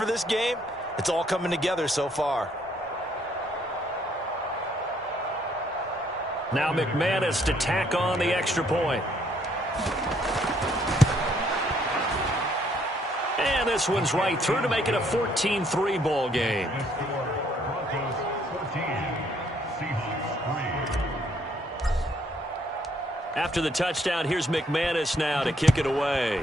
for this game, it's all coming together so far. Now McManus to tack on the extra point. And this one's right through to make it a 14-3 ball game. After the touchdown, here's McManus now to kick it away.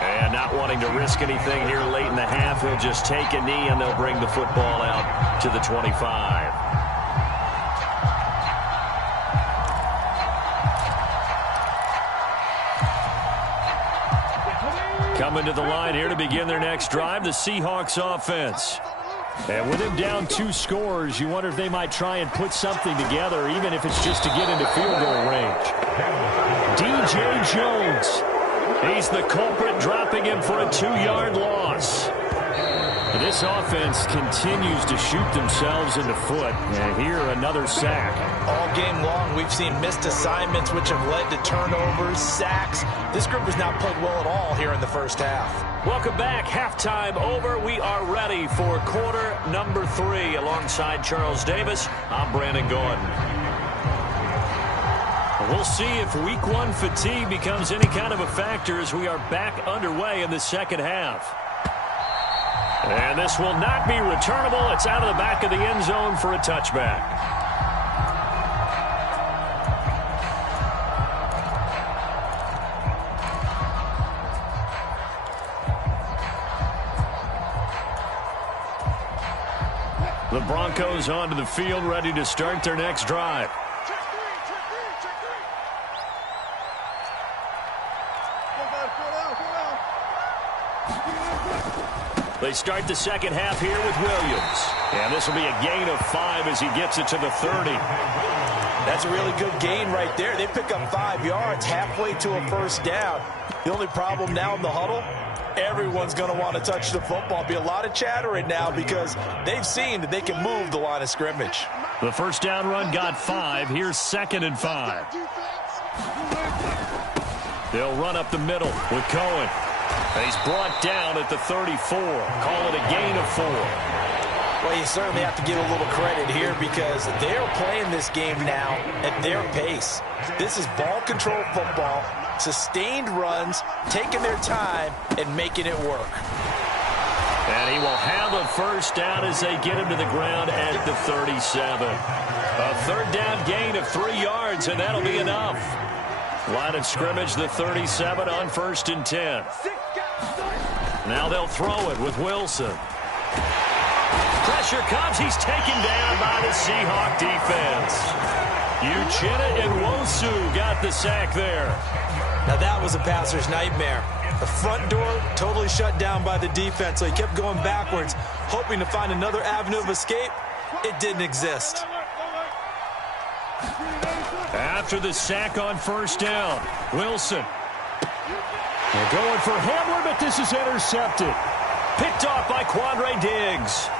And not wanting to risk anything here late in the half, he'll just take a knee and they'll bring the football out to the 25. Coming to the line here to begin their next drive, the Seahawks offense. And with him down 2 scores, you wonder if they might try and put something together, even if it's just to get into field goal range. DJ Jones. He's the culprit, dropping him for a 2-yard loss. This offense continues to shoot themselves in the foot. And here, another sack. All game long, we've seen missed assignments, which have led to turnovers, sacks. This group has not played well at all here in the first half. Welcome back. Halftime over. We are ready for quarter number 3. Alongside Charles Davis, I'm Brandon Gordon. We'll see if week 1 fatigue becomes any kind of a factor as we are back underway in the second half. And this will not be returnable. It's out of the back of the end zone for a touchback. The Broncos onto the field, ready to start their next drive. They start the second half here with Williams. And this will be a gain of 5 as he gets it to the 30. That's a really good gain right there. They pick up 5 yards halfway to a first down. The only problem now in the huddle, everyone's going to want to touch the football. Be a lot of chattering now because they've seen that they can move the line of scrimmage. The first down run got 5. Here's 2nd and 5. They'll run up the middle with Cohen. He's brought down at the 34. Call it a gain of 4. Well, you certainly have to give a little credit here because they're playing this game now at their pace. This is ball control football, sustained runs, taking their time, and making it work. And he will have a first down as they get him to the ground at the 37. A third down gain of 3 yards, and that'll be enough. Line of scrimmage, the 37 on 1st and 10. Now they'll throw it with Wilson. Pressure comes. He's taken down by the Seahawk defense. Uchenna and Nwosu got the sack there. Now that was a passer's nightmare. The front door totally shut down by the defense, so he kept going backwards, hoping to find another avenue of escape. It didn't exist. After the sack on first down, Wilson. They're going for Hamler, but this is intercepted. Picked off by Quandre Diggs.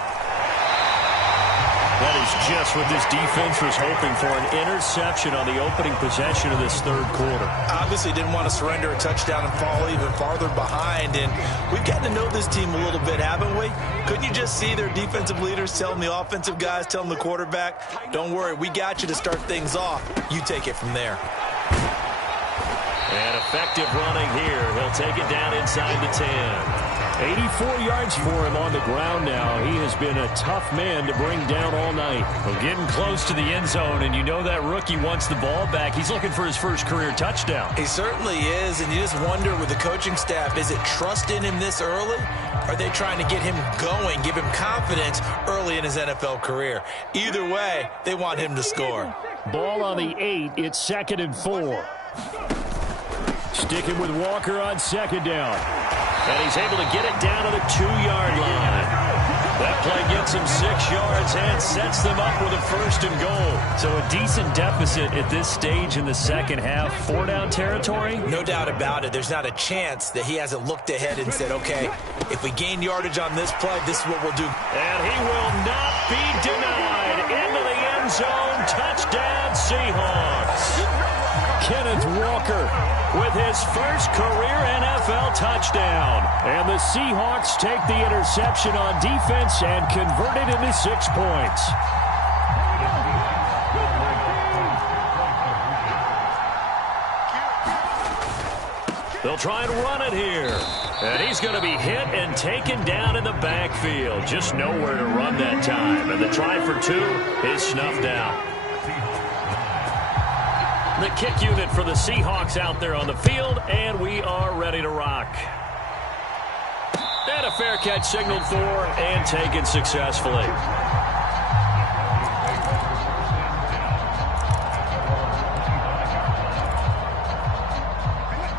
That is just what this defense was hoping for, an interception on the opening possession of this third quarter. Obviously didn't want to surrender a touchdown and fall even farther behind, and we've gotten to know this team a little bit, haven't we? Couldn't you just see their defensive leaders telling the offensive guys, telling the quarterback, don't worry, we got you to start things off. You take it from there. And effective running here. He'll take it down inside the 10. 84 yards for him on the ground now. He has been a tough man to bring down all night. Well, getting close to the end zone, and you know that rookie wants the ball back. He's looking for his first career touchdown. He certainly is, and you just wonder with the coaching staff, is it trust in him this early? Are they trying to get him going, give him confidence early in his NFL career? Either way, they want him to score. Ball on the 8. It's 2nd and 4. Sticking with Walker on 2nd down. And he's able to get it down to the 2-yard line. That play gets him 6 yards and sets them up with a 1st and goal. So a decent deficit at this stage in the second half. 4-down territory? No doubt about it. There's not a chance that he hasn't looked ahead and said, okay, if we gain yardage on this play, this is what we'll do. And he will not be denied. Into the end zone. Touchdown, Seahawks. Kenneth Walker with his first career NFL touchdown. And the Seahawks take the interception on defense and convert it into 6 points. They'll try and run it here. And he's going to be hit and taken down in the backfield. Just nowhere to run that time. And the try for 2 is snuffed out. The kick unit for the Seahawks out there on the field, and we are ready to rock. And a fair catch signaled for and taken successfully.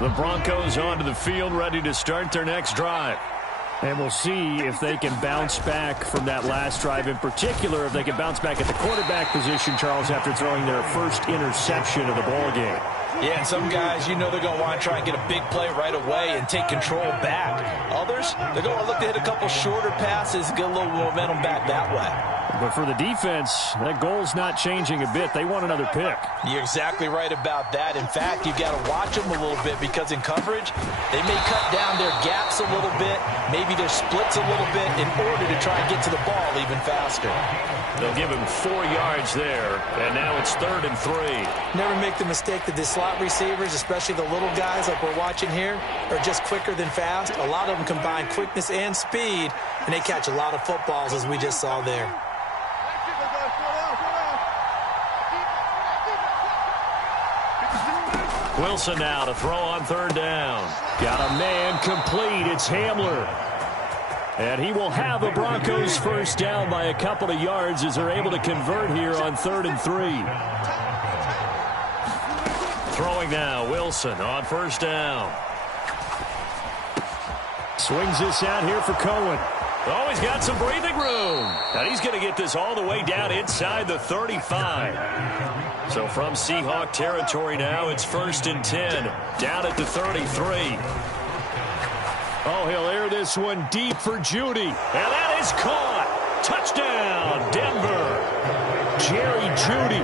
The Broncos onto the field, ready to start their next drive. And we'll see if they can bounce back from that last drive. In particular, if they can bounce back at the quarterback position, Charles, after throwing their first interception of the ballgame. Yeah, and some guys, you know they're going to want to try and get a big play right away and take control back. Others, they're going to look to hit a couple shorter passes, get a little momentum back that way. But for the defense, that goal's not changing a bit. They want another pick. You're exactly right about that. In fact, you've got to watch them a little bit because in coverage, they may cut down their gaps a little bit, maybe their splits a little bit in order to try and get to the ball even faster. They'll give him 4 yards there, and now it's 3rd and 3. Never make the mistake that the slot receivers, especially the little guys like we're watching here, are just quicker than fast. A lot of them combine quickness and speed, and they catch a lot of footballs, as we just saw there. Wilson now to throw on 3rd down. Got a man complete. It's Hamler. And he will have the Broncos first down by a couple of yards as they're able to convert here on 3rd and 3. Throwing now, Wilson on 1st down. Swings this out here for Cohen. Oh, he's got some breathing room. And he's going to get this all the way down inside the 35. So from Seahawk territory now, it's 1st and 10. Down at the 33. Oh, he'll air this one deep for Judy. And that is caught. Touchdown, Denver. Jerry Judy.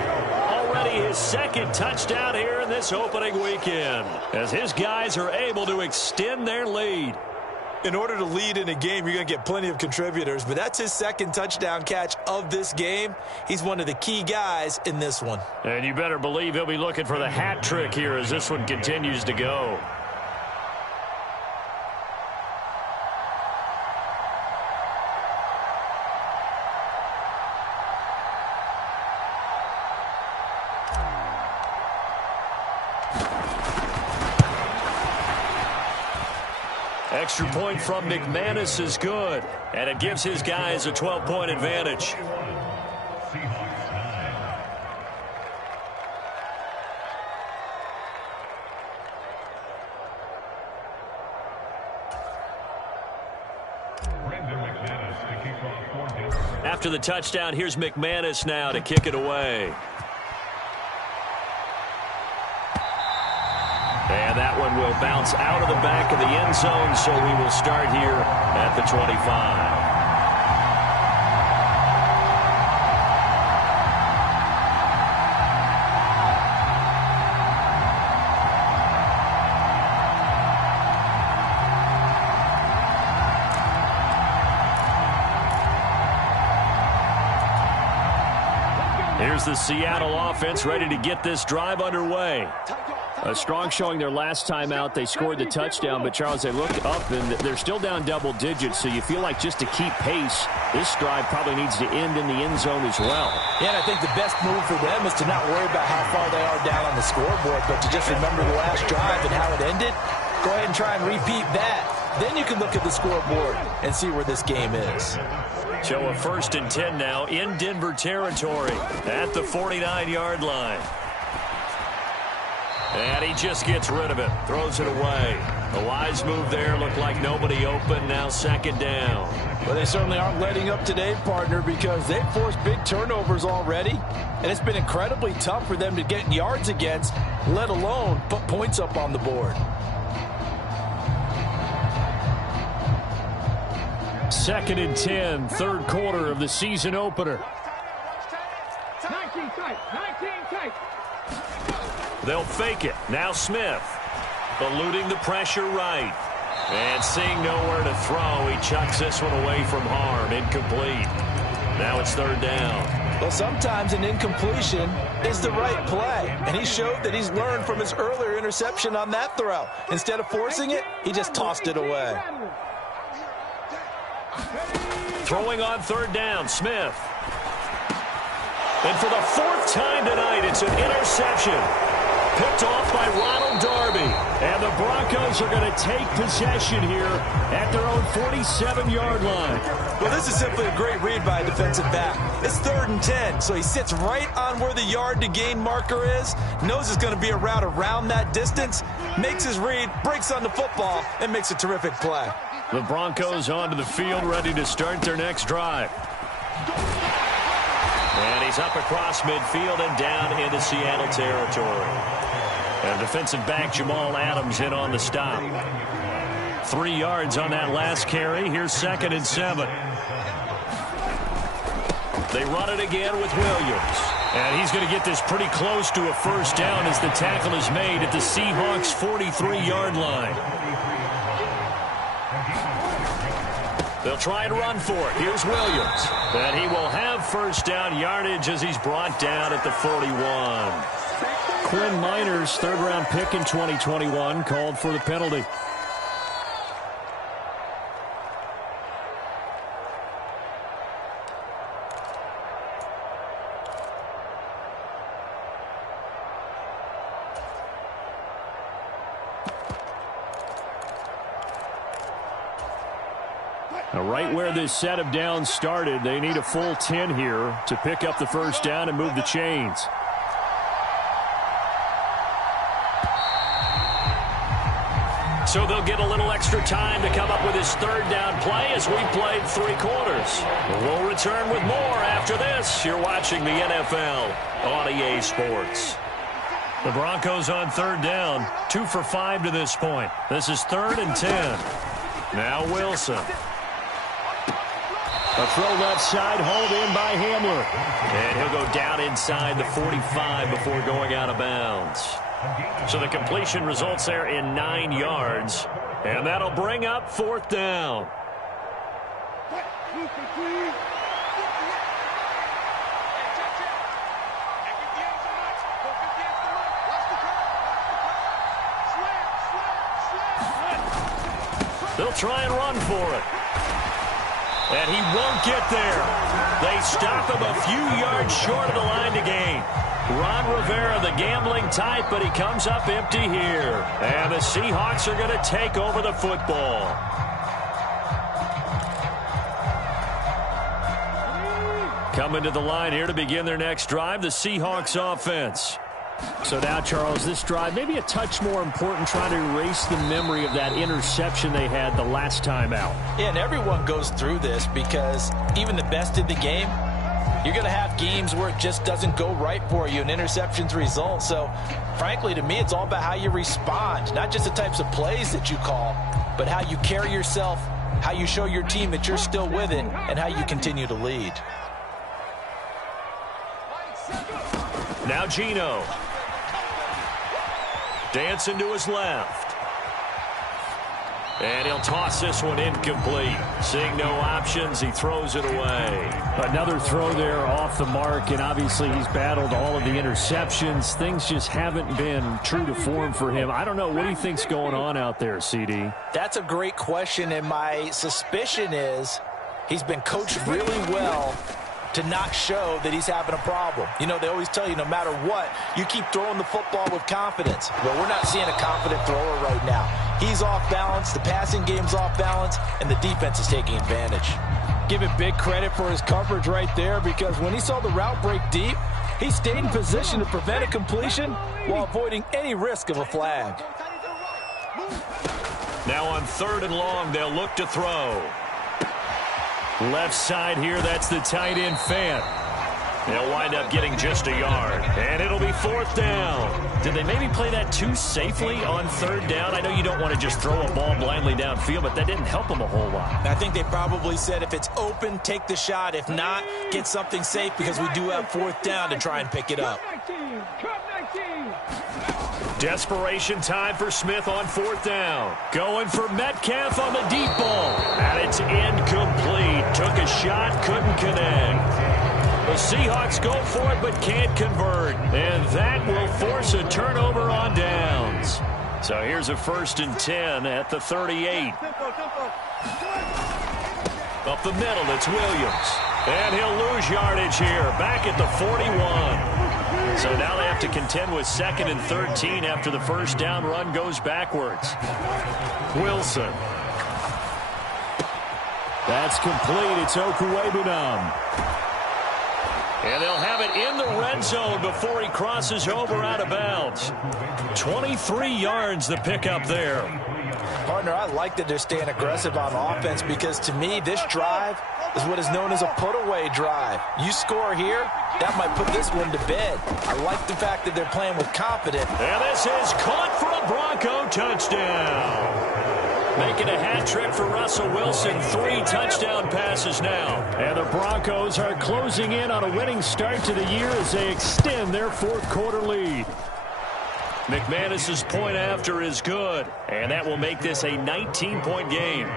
Already his 2nd touchdown here in this opening weekend, as his guys are able to extend their lead. In order to lead in a game, you're going to get plenty of contributors, but that's his 2nd touchdown catch of this game. He's one of the key guys in this one. And you better believe he'll be looking for the hat trick here as this one continues to go. Extra point from McManus is good, and it gives his guys a 12-point advantage. After the touchdown, here's McManus now to kick it away. And that one will bounce out of the back of the end zone, so we will start here at the 25. Here's the Seattle offense ready to get this drive underway. A strong showing their last time out. They scored the touchdown, but, Charles, they looked up, and they're still down double digits, so you feel like just to keep pace, this drive probably needs to end in the end zone as well. Yeah, and I think the best move for them is to not worry about how far they are down on the scoreboard, but to just remember the last drive and how it ended. Go ahead and try and repeat that. Then you can look at the scoreboard and see where this game is. So a 1st and 10 now in Denver territory at the 49-yard line. And he just gets rid of it, throws it away. A wise move there, looked like nobody open, now 2nd down. Well, they certainly aren't letting up today, partner, because they've forced big turnovers already, and it's been incredibly tough for them to get yards against, let alone put points up on the board. 2nd and 10, 3rd quarter of the season opener. 19 tight. They'll fake it. Now Smith. Eluding the pressure right. And seeing nowhere to throw, he chucks this one away from harm. Incomplete. Now it's third down. Well, sometimes an incompletion is the right play. And he showed that he's learned from his earlier interception on that throw. Instead of forcing it, he just tossed it away. Throwing on third down, Smith. And for the fourth time tonight, it's an interception. Picked off by Ronald Darby. And the Broncos are going to take possession here at their own 47-yard line. Well, this is simply a great read by a defensive back. It's 3rd and 10, so he sits right on where the yard-to-gain marker is, knows it's going to be a route around that distance, makes his read, breaks on the football, and makes a terrific play. The Broncos onto the field, ready to start their next drive. And he's up across midfield and down into Seattle territory. And defensive back Jamal Adams in on the stop. 3 yards on that last carry. Here's 2nd and 7. They run it again with Williams. And he's going to get this pretty close to a first down as the tackle is made at the Seahawks' 43-yard line. They'll try and run for it. Here's Williams. And he will have first down yardage as he's brought down at the 41. Quinn Miners, 3rd-round pick in 2021, called for the penalty. Now, right where this set of downs started, they need a full 10 here to pick up the first down and move the chains. So they'll get a little extra time to come up with his 3rd down play as we played 3 quarters. We'll return with more after this. You're watching the NFL on EA Sports. The Broncos on 3rd down, 2 for 5 to this point. This is 3rd and 10. Now Wilson. A throw left side, hauled in by Hamler. And he'll go down inside the 45 before going out of bounds. So the completion results there in 9 yards. And that'll bring up 4th down. They'll try and run for it. And he won't get there. They stop him a few yards short of the line to gain. Ron Rivera, the gambling type, but he comes up empty here. And the Seahawks are going to take over the football. Coming to the line here to begin their next drive, the Seahawks offense. So now, Charles, this drive maybe a touch more important, trying to erase the memory of that interception they had the last time out. Yeah, and everyone goes through this because even the best in the game, you're going to have games where it just doesn't go right for you, and interceptions result. So, frankly, to me, it's all about how you respond, not just the types of plays that you call, but how you carry yourself, how you show your team that you're still with it, and how you continue to lead. Now Geno. Dancing to his left. And he'll toss this one incomplete. Seeing no options, he throws it away. Another throw there off the mark, and obviously he's battled all of the interceptions. Things just haven't been true to form for him. I don't know. What do you think's going on out there, CD? That's a great question, and my suspicion is he's been coached really well to not show that he's having a problem. You know, they always tell you no matter what, you keep throwing the football with confidence. Well, we're not seeing a confident thrower right now. He's off balance, the passing game's off balance, and the defense is taking advantage. Give it big credit for his coverage right there, because when he saw the route break deep, he stayed in position to prevent a completion while avoiding any risk of a flag. Now on 3rd and long, they'll look to throw. Left side here, that's the tight end Fant. They'll wind up getting just a yard. And it'll be 4th down. Did they maybe play that too safely on 3rd down? I know you don't want to just throw a ball blindly downfield, but that didn't help them a whole lot. I think they probably said if it's open, take the shot. If not, get something safe, because we do have 4th down to try and pick it up. Desperation time for Smith on 4th down. Going for Metcalf on the deep ball. And it's incomplete. Took a shot, couldn't connect. The Seahawks go for it but can't convert. And that will force a turnover on downs. So here's a 1st and 10 at the 38. Up the middle, it's Williams. And he'll lose yardage here, back at the 41. So now they have to contend with 2nd and 13 after the 1st down run goes backwards. Wilson. That's complete. It's Okuwebunam. And they'll have it in the red zone before he crosses over out of bounds. 23 yards the pickup there. Partner, I like that they're staying aggressive on offense because to me this drive is what is known as a put-away drive. You score here, that might put this one to bed. I like the fact that they're playing with confidence. And this is caught for a Bronco touchdown. Making a hat trick for Russell Wilson. 3 touchdown passes now. And the Broncos are closing in on a winning start to the year as they extend their 4th quarter lead. McManus's point after is good, and that will make this a 19-point game.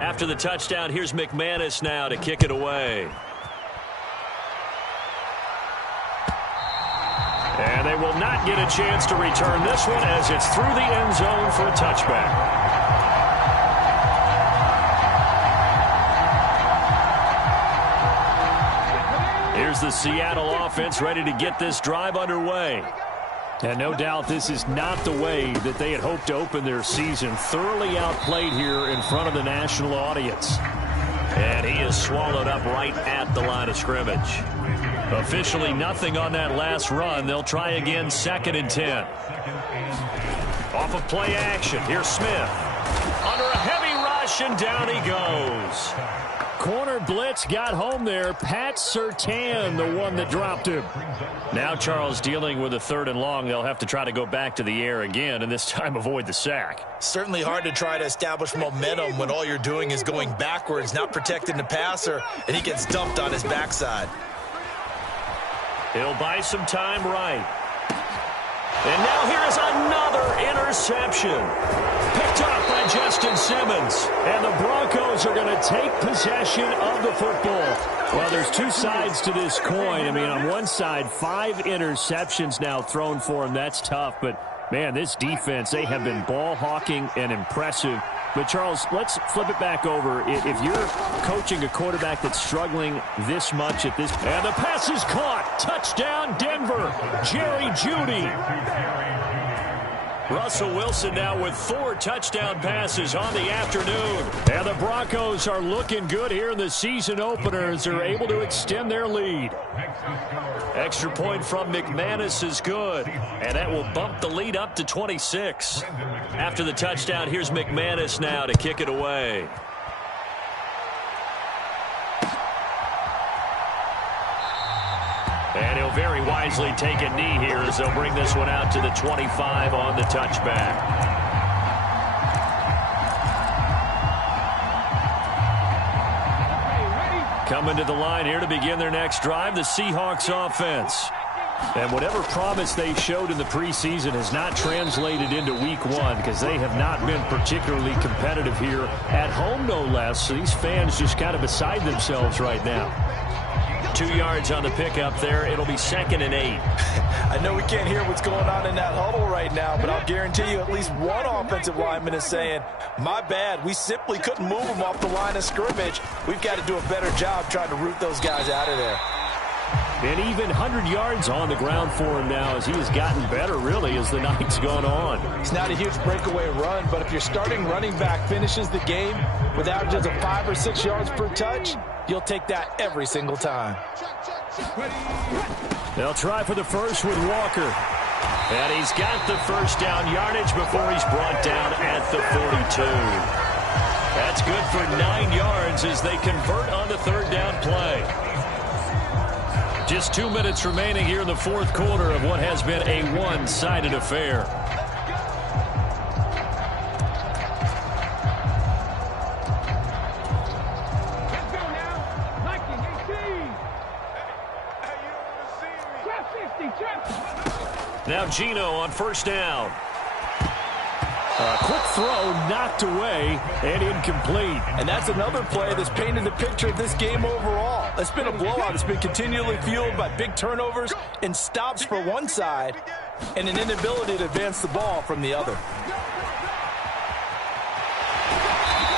After the touchdown, here's McManus now to kick it away. And they will not get a chance to return this one as it's through the end zone for a touchback. Here's the Seattle offense ready to get this drive underway. And no doubt this is not the way that they had hoped to open their season. Thoroughly outplayed here in front of the national audience. And he is swallowed up right at the line of scrimmage. Officially nothing on that last run. They'll try again, 2nd and 10. Off of play action. Here's Smith. Under a heavy rush, and down he goes. Corner blitz got home there. Pat Surtain, the one that dropped him. Now Charles dealing with a 3rd and long. They'll have to try to go back to the air again, and this time avoid the sack. Certainly hard to try to establish momentum when all you're doing is going backwards, not protecting the passer, and he gets dumped on his backside. He'll buy some time right. And now here's another interception. Picked up by Justin Simmons. And the Broncos are going to take possession of the football. Well, there's 2 sides to this coin. I mean, on one side, 5 interceptions now thrown for him. That's tough. But, man, this defense, they have been ball hawking and impressive. But, Charles, let's flip it back over. If you're coaching a quarterback that's struggling this much at this... And the pass is caught. Touchdown, Denver. Jerry Jeudy. Russell Wilson now with 4 touchdown passes on the afternoon. And the Broncos are looking good here in the season opener as they're able to extend their lead. Extra point from McManus is good. And that will bump the lead up to 26. After the touchdown, here's McManus now to kick it away. And he'll very wisely take a knee here as they'll bring this one out to the 25 on the touchback. Coming to the line here to begin their next drive, the Seahawks offense. And whatever promise they showed in the preseason has not translated into week 1 because they have not been particularly competitive here at home, no less. So these fans just kind of beside themselves right now. 2 yards on the pickup there. It'll be 2nd and 8. I know we can't hear what's going on in that huddle right now, but I'll guarantee you at least one offensive lineman is saying, my bad, we simply couldn't move them off the line of scrimmage. We've got to do a better job trying to root those guys out of there. And even 100 yards on the ground for him now as he has gotten better, really, as the night's gone on. It's not a huge breakaway run, but if your starting running back finishes the game with averages of 5 or 6 yards per touch, you'll take that every single time. They'll try for the first with Walker. And he's got the first down yardage before he's brought down at the 42. That's good for 9 yards as they convert on the 3rd down play. Just 2 minutes remaining here in the 4th quarter of what has been a one-sided affair. Now Gino on first down. A quick throw knocked away and incomplete. And that's another play that's painted the picture of this game overall. It's been a blowout. It's been continually fueled by big turnovers and stops for one side and an inability to advance the ball from the other.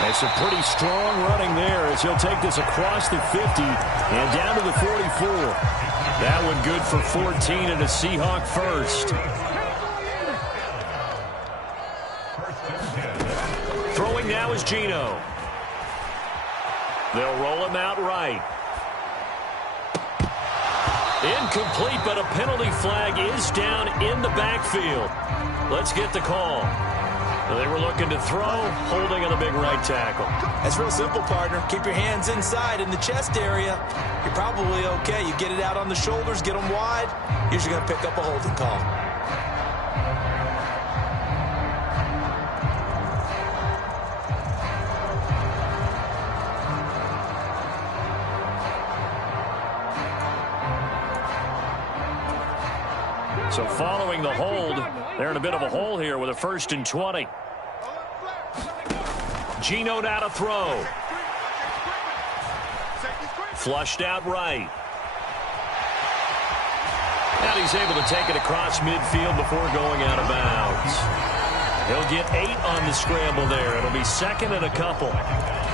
And some pretty strong running there as he'll take this across the 50 and down to the 44. That one good for 14 and a Seahawk first. Throwing now is Gino. They'll roll him out right. Incomplete, but a penalty flag is down in the backfield. Let's get the call. They were looking to throw, holding on the big right tackle. That's real simple, partner. Keep your hands inside in the chest area. You're probably okay. You get it out on the shoulders, get them wide. Usually going to pick up a holding call. So following the hold, they're in a bit of a hole here with a 1st and 20. Gino now to throw. Flushed out right. And he's able to take it across midfield before going out of bounds. He'll get 8 on the scramble there. It'll be 2nd and a couple.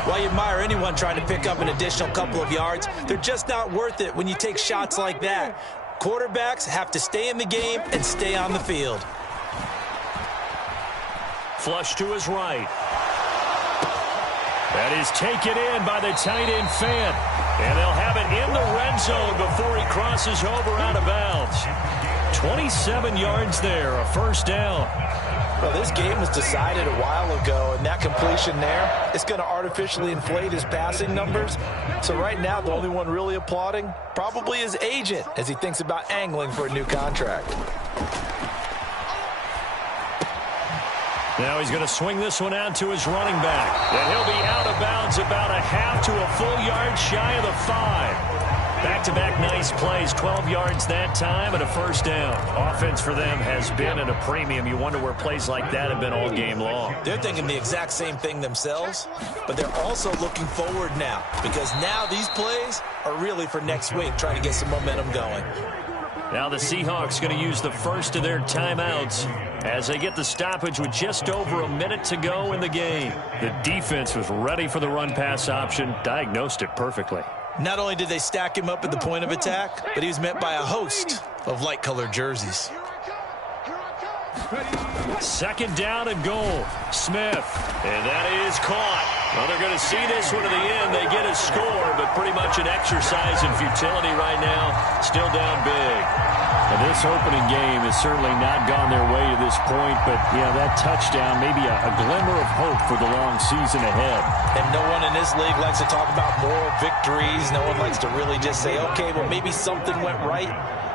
While you admire anyone trying to pick up an additional couple of yards, they're just not worth it when you take shots like that. Quarterbacks have to stay in the game and stay on the field. Flush to his right. That is taken in by the tight end Fant. And they'll have it in the red zone before he crosses over out of bounds. 27 yards there, a 1st down. Well, this game was decided a while ago, and that completion there is going to artificially inflate his passing numbers. So right now, the only one really applauding probably his agent as he thinks about angling for a new contract. Now he's going to swing this one out to his running back. And he'll be out of bounds about a half to a full yard shy of the 5. Back-to-back nice plays, 12 yards that time and a 1st down. Offense for them has been at a premium. You wonder where plays like that have been all game long. They're thinking the exact same thing themselves, but they're also looking forward now because now these plays are really for next week, trying to get some momentum going. Now the Seahawks going to use the first of their timeouts as they get the stoppage with just over a minute to go in the game. The defense was ready for the run-pass option, diagnosed it perfectly. Not only did they stack him up at the point of attack, but he was met by a host of light-colored jerseys. 2nd down and goal. Smith. And that is caught. Well, they're going to see this one to the end. They get a score, but pretty much an exercise in futility right now. Still down big. And this opening game has certainly not gone their way to this point, but, yeah, that touchdown, maybe a glimmer of hope for the long season ahead. And no one in this league likes to talk about moral victories. No one likes to really just say, okay, well, maybe something went right.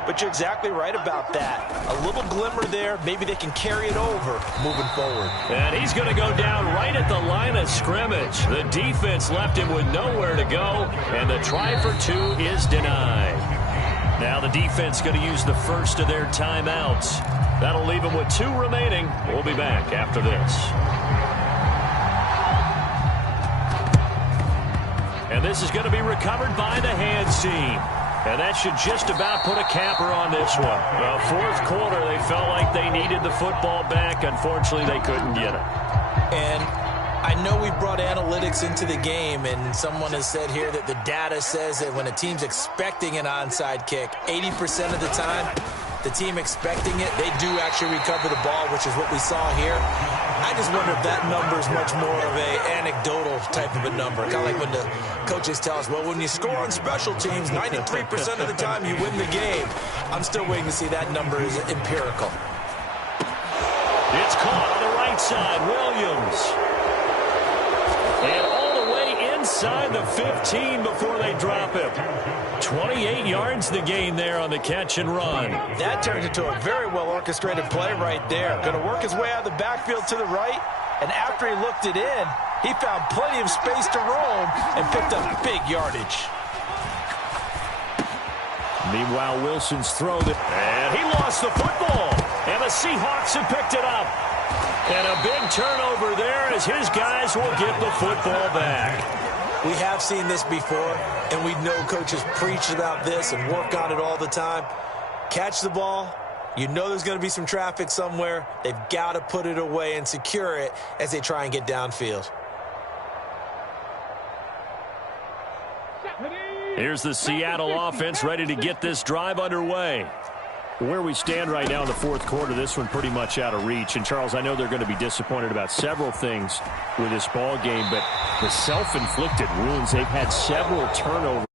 But you're exactly right about that. A little glimmer there. Maybe they can carry it over moving forward. And he's going to go down right at the line of scrimmage. The defense left him with nowhere to go, and the try for 2 is denied. Now the defense going to use the first of their timeouts. That'll leave them with 2 remaining. We'll be back after this. And this is going to be recovered by the hands team. And that should just about put a capper on this one. Well, 4th quarter, they felt like they needed the football back. Unfortunately, they couldn't get it. And I know we brought analytics into the game, and someone has said here that the data says that when a team's expecting an onside kick, 80% of the time, the team expecting it, they do actually recover the ball, which is what we saw here. I just wonder if that number is much more of a anecdotal type of a number. Kind of like when the coaches tell us, well, when you score on special teams, 93% of the time you win the game. I'm still waiting to see that number is empirical. It's caught on the right side. Williams. And all the way inside the 15 before they drop him. 28 yards the gain there on the catch and run. That turns into a very well-orchestrated play right there. Going to work his way out of the backfield to the right, and after he looked it in, he found plenty of space to roam and picked up big yardage. Meanwhile, Wilson's thrown it, and he lost the football. And the Seahawks have picked it up. And a big turnover there as his guys will get the football back. We have seen this before, and we know coaches preach about this and work on it all the time. Catch the ball. You know there's going to be some traffic somewhere. They've got to put it away and secure it as they try and get downfield. Here's the Seattle offense ready to get this drive underway. Where we stand right now in the fourth quarter, this one pretty much out of reach. And, Charles, I know they're going to be disappointed about several things with this ball game, but the self-inflicted wounds, they've had several turnovers.